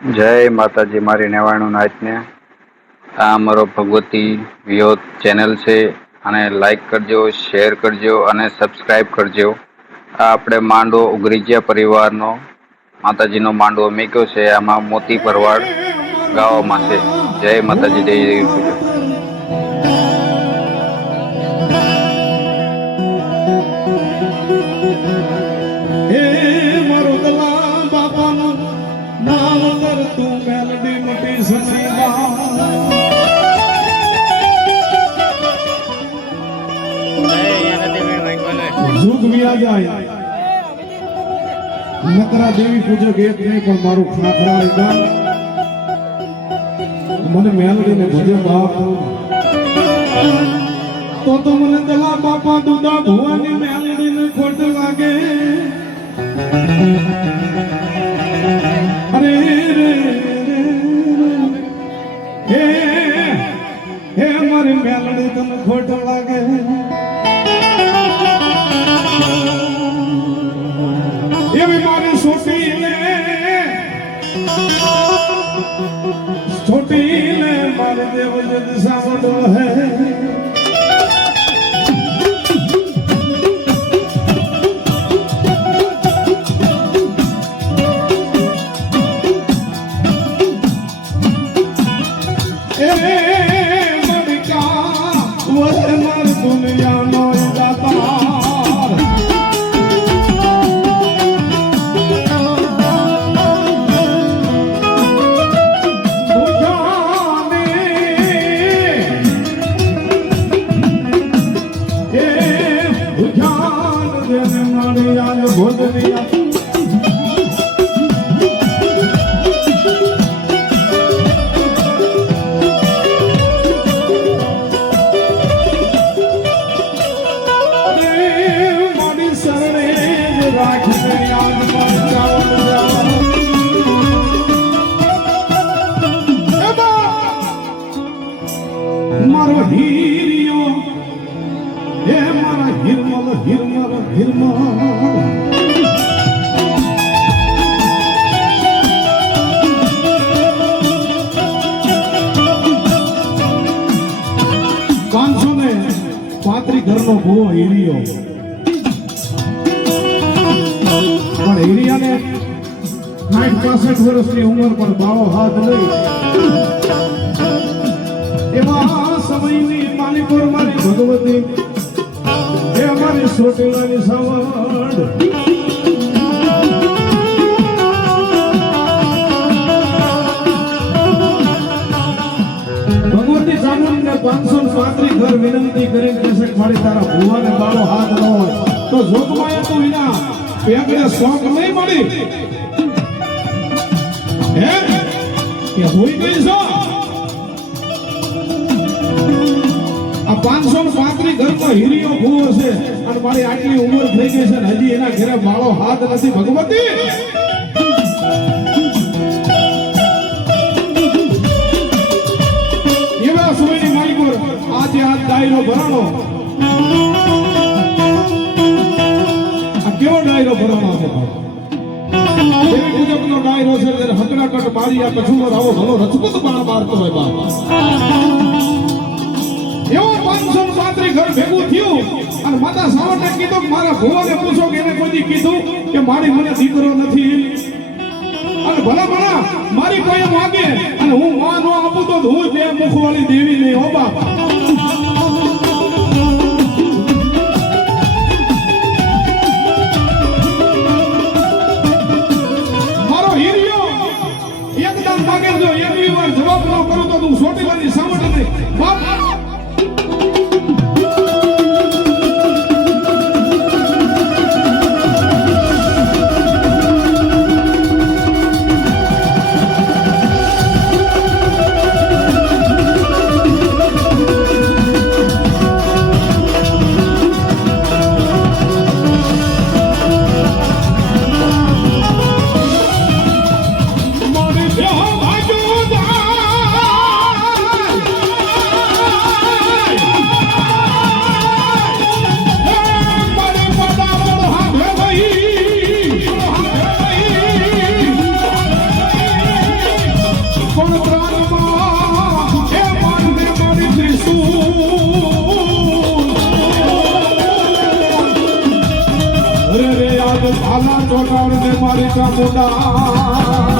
જય માતાજી મારી નેવાણું નાચને આ અમારો ભગવતી વિયોત ચેનલ છે અને લાઈક કરજો, શેર કરજો અને સબસ્ક્રાઈબ કરજો. આ આપણે માંડવો ઉગરીજિયા પરિવારનો માતાજીનો માંડવો મેક્યો છે. આમાં મોતી પરવાડ ગાવામાં છે. જય માતાજી, જય દેવી પૂજક. નકરા દેવી પૂજક એક નહીં પણ મારું ખાખરા ગામ મને મેલડી ને ભજે બાપ તો મને દલા બાપા દુદા ભુવાની મેલડી ને ખોટ લાગે. અરે રે હે હે મારી મેલડી તને ખોટ લાગે. એવી મારી છોટીને મારે દેવ જદ સાંભળો હે. મારી કા વહે મારી દુનિયાનો દાતા મારો હીરિયો હે મારા હિરમલ હિરમલ હિરમલ. ઘરનો ભૂવો હીરિયો પણ હીરિયાને 60-65 વર્ષની ઉંમર પર બાળો હાથ લઈ એવા સમયની માલિકોર મારી ભગવતી એ અમારી સોટેલાની સાવડ ભગવતી ચામુંડને 535 ઘર વિનંતી કરીને કહેશે મારી તારા ભુવાને બાળો હાથ ન હોય તો જોગમાયા તું વિના પેગડે શોખ નહીં મળી હે કે હોઈ ગઈ છો. આ 535 ઘરમાં હીરિયો ભૂવો છે અને મારી આટલી ઉંમર થઈ ગઈ છે ને હજી એના ઘરે બાળો હાથ નથી. ભગવતી એવા સમયની માલિકો આજે આ ડાયરો ભરાણો આ કેવો ડાયરો ભરાણો છે દેવી પૂજકનો ડાયરો છે ત્યારે હકડાકટ મારી આ કછુમર આવો ભલો રજપૂત બાણ મારતો હોય બાપ. એવો 535 ઘર ભેગું થયું અને માતા સાવરને કીધું કે મારા ભુવાને પૂછો કે એને કોઈ કીધું કે મારી મને દીકરો નથી અને ભલા મારી કોઈ માગે અને હું માં નો આપું તો હું જે મુખવાળી દેવી નહીં હો બાપ. મારો હીરિયો એકદમ માગે જો એકવી વાર જવાબ ન કરું તો તું સોટીલાની સાવટ નહીં બાપ. પણ ત્રાણમાં એ માનને મારી ત્રિશુલ અરે રે યાદ ભાલા ચોટાડને મારી ચામુંડા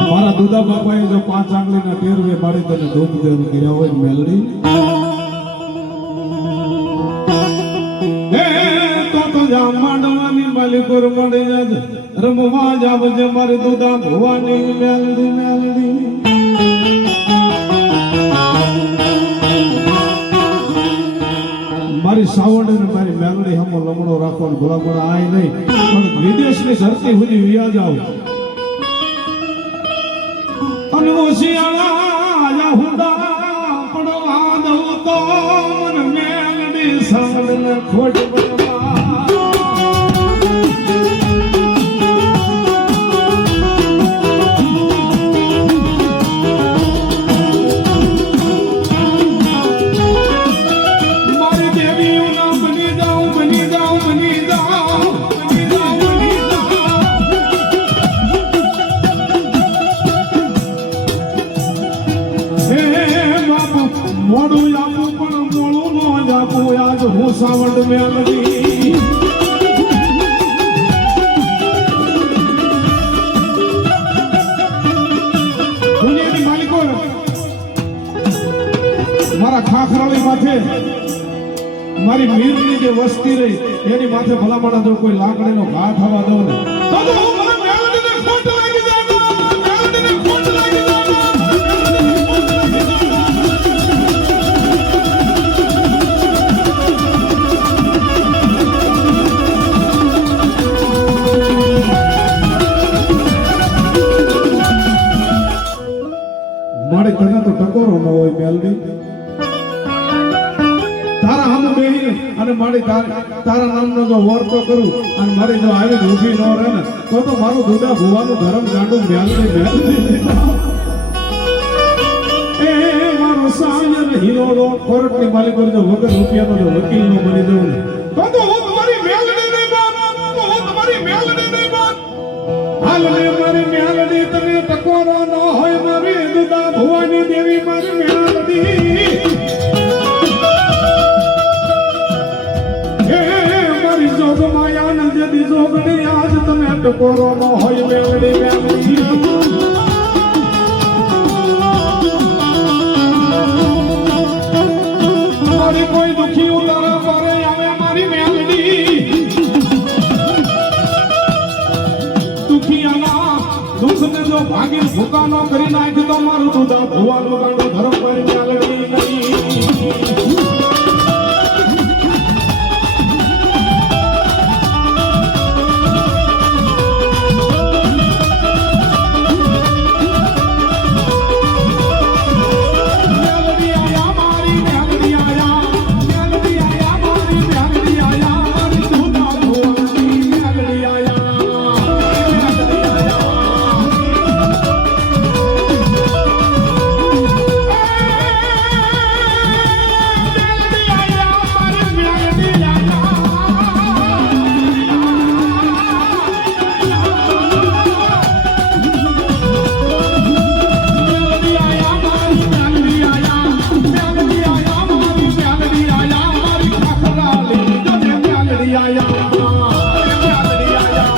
મારા દુદા બાપાએ જો 5 આંગળીના ટેરવે મારી તને ધૂપ દેવું કર્યા હોય મેલડી તો જા માંડવાની માલિકોર મળી જાજ રમવા જાવજે મારી દુદા ભવાની મેલડી મેલડી મારી સાવડ ને મારી મેલડી હમો લમણો રાખવાનો ભલા આય નહીં પણ વિદેશની ધરતી સુધી વિયા જાવ અને ઓશિયાળા હુંડા પડવા દઉં તો મન મેલડી સાવડ ને ખોટ મોડું આપું પણ મોડું ન આપું આજ હું સાવડ મેલડી દુનિયાની માલિકો મારા ખાખરાળી માથે મારી મીરની જે વસ્તી રહી એની માથે ભલામણા જો કોઈ લાકડીનો ઘા થવા દઉં ને તો હું મને મેલડીને ખોટ લાગી જાય મેલડીને ખોટ લાગી જાય મારી તને તો ટકોરો ન હોય મેલડી તારા હમ બેહી અને મારી તારા નામનો જો વર્તો કરું અને મારી જો આવી ઊભી ન રહે ને તો મારું દુદા ભુવાનું ધરમ ગાંડું મેલડી મેલડી એ મારો સાયર હીરો કોર્ટની માલિકો જો વગર રૂપિયાનો જો વકીલ નો બની જવું તો હું તમારી મેલડી નહીં બાપ તો હું તમારી મેલડી નહીં બાપ હાલ મે મારી મેલડી તને ટકોરો ન હોય મારી દુદા ભુવાની દેવી મારી મેલડી એ મારી જોગ માયા ન જદી જોગણી આજ તને ટકોરો ન હોય મેલડી મેલડી મારી કોઈ દુખી ઉતારા પારે આવે મારી મેલડી દુખિયાના દુઃખને જો ભાગી ભૂકાનો કરી નાખી તો મારું દુદા ભુવાનો ગાંડો ધરમ કરી મેલડી મેલડી આયા મેલડી આયા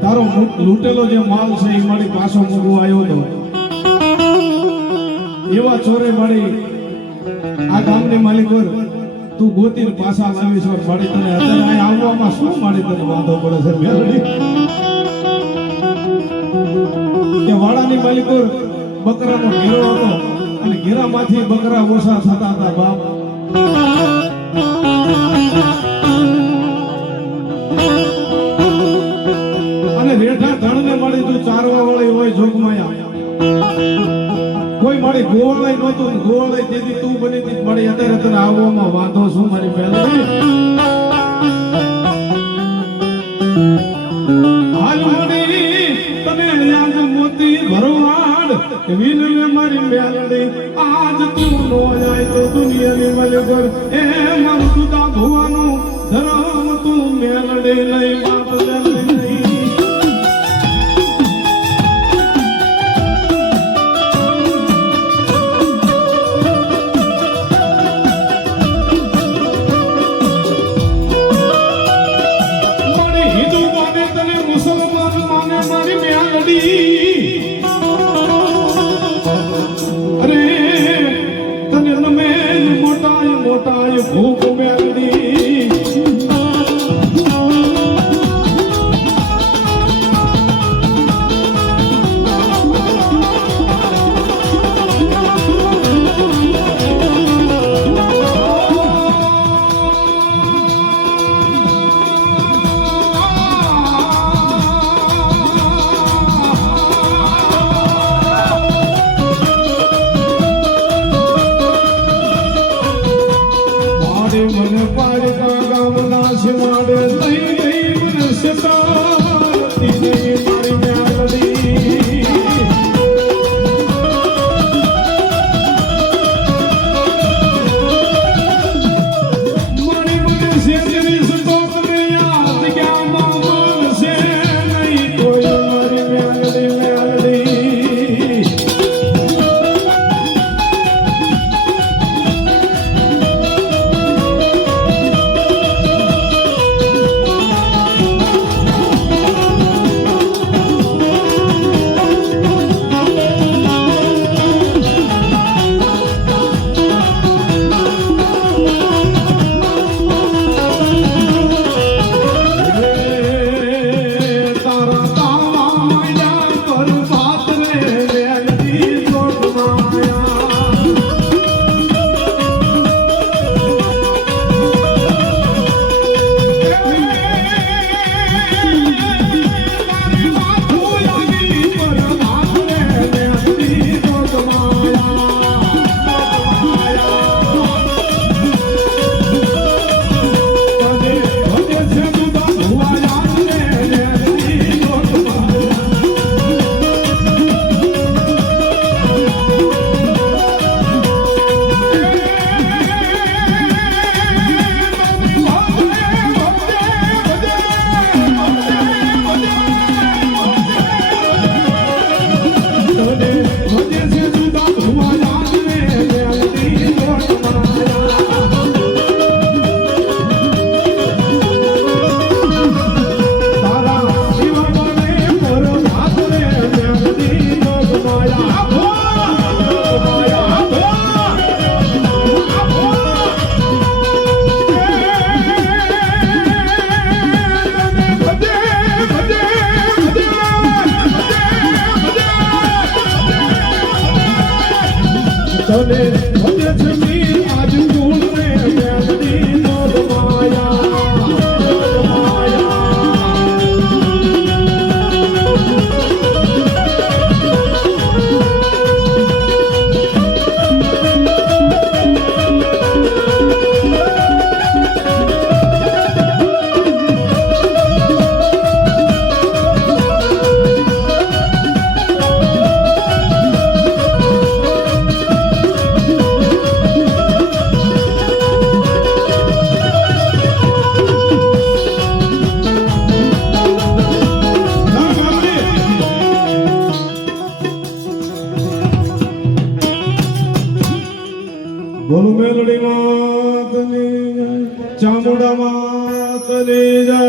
તારો લૂંટેલો જે માલ છે એ મારી પાછો મૂકવો આવ્યો હતો એવા ચોરે મારી આ ગામની માલિક પર તું ગોતીને પાછા લાવીશ ઓર મારી તને અત્યારે અહીં આવવામાં શું મારી તને વાંધો પડે છે મેલડી કે વાડાની માલિક પર બકરાનો ઘેરો હતો અને ઘેરામાંથી બકરા ઓછા થતા હતા બાપ અને રેઠા ધણને મળી તું ચારવા વાળી હોય જોગમાયા કોઈ મારી ગોવાળાઈ નહોતું ગોવાળાઈ તેથી તું બની હતી મારી અત્યારે તને આવવામાં વાંધો શું મારી મેલડી હાલ મળી તને યાદ મોતી ભરવાડ વિનવે મારી મેલડી આજ તું નો જાય તો દુનિયાની મલગર એ મારું સુતા ભુવાનું ધરમ તું મેલડી લઈ બાપ જલ્દી નહીં અરે તને નમે મોટાય મોટાય ભૂખ મેલડી મને પાડકા ગામના સિમાડે લઈ ગઈ મને સતાતી નહીં મારી મેલડી મારી મને સેજરી સતોક ને યાદ ક્યાં મન છે નહીં કોઈ મારી મેલડી મેલડી બોલો મેલડી માતની જય, ચામુંડા માતની જય.